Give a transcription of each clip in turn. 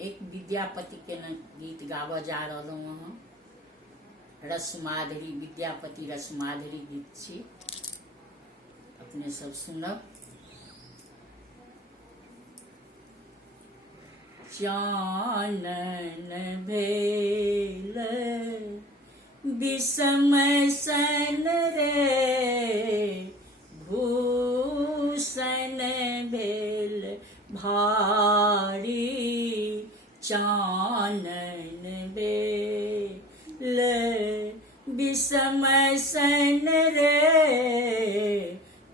एक विद्यापति के न गीत गावा जा रहा हूँ। रसमाधुरी, विद्यापति रसमाधुरी गीत छी, अपने सब सुनब। चानन भेल विषम सन रे, भूषण भेल भारी। चानन भेल विषम सन रे,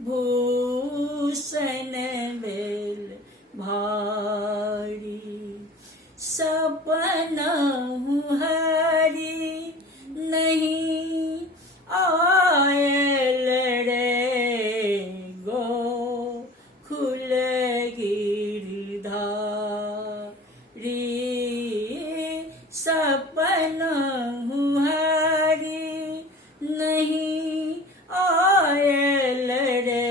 भूषण भेल भारी। सपना हरि नहीं आयल रे, गोकुल गिरधारी। सपना हरि नहीं आयल रे,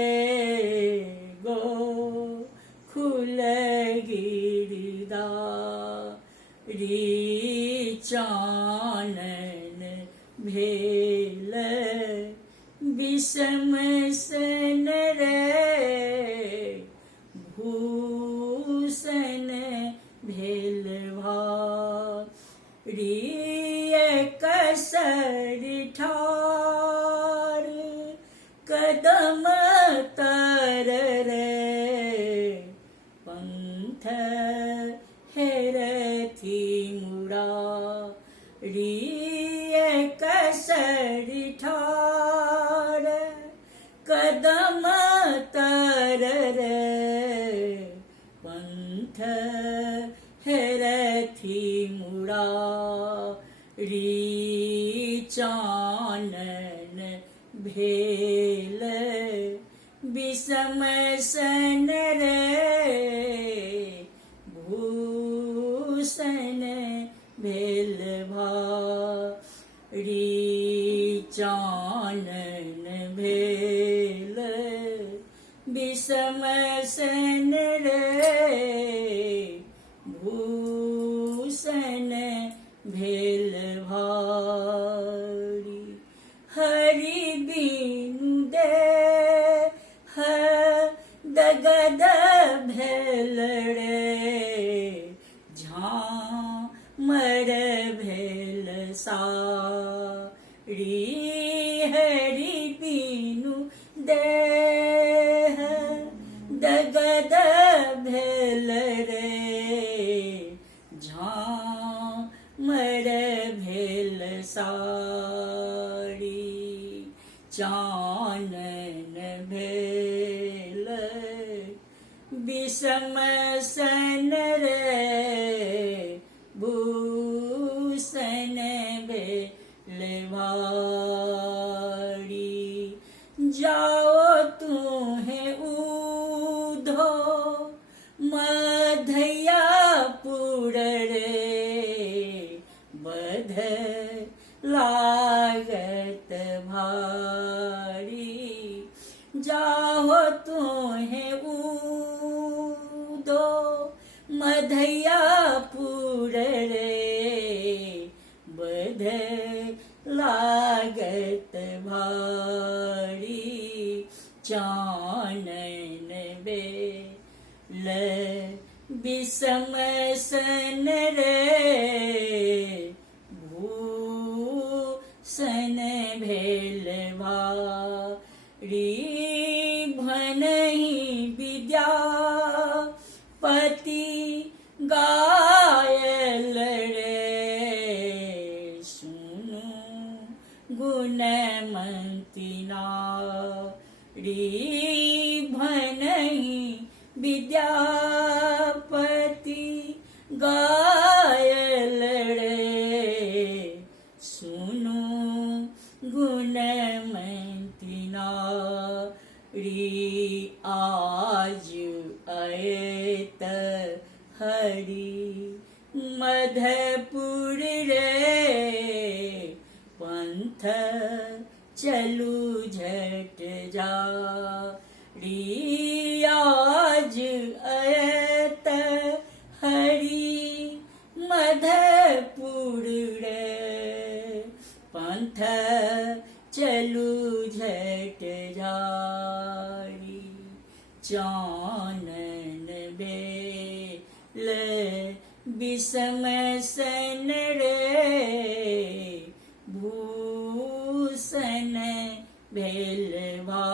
गोकुल गिरधारी। चानन भेल विषम सन रे, भूषण भेल भारी। कसर ठार कदम तर रे, पंथ हेरथी मुरारी। कसर ठार कदम तर रे, पंथ हेरथी मुरारी। चानन भेल विषम सन रे, भूषण भेल भारी। चानन भेल विषम सन रे, भूषण भेल भारी। हरि बिनु देह दगद भेल रे, झामर भेल सारी। हरि बिनु देह दगद भेल रे, झामर भेल सारी। चानन भेल विषम सन रे, भूषण भेल भारी। जाओ तुम्हें ऊधो मधयापुर रे, बध लागत भारी। जाओ तुम्हें ऊधो मधयापुर रे, बध लागत भारी। चानन भेल विषम सन रे, भूषण भेल भारी। भनहि विद्यापति गायल रे, सुनु गुणमंती नारी। भनहि विद्यापति गायल रे, सुनु गुणमंती नारी। आज अयत हरि मधपुर रे, पंथ चलू झट जा। आज अयत हरि पंथ चलू झट जारी, चानन बेल विषम सन रे, भूषण भेल भारी।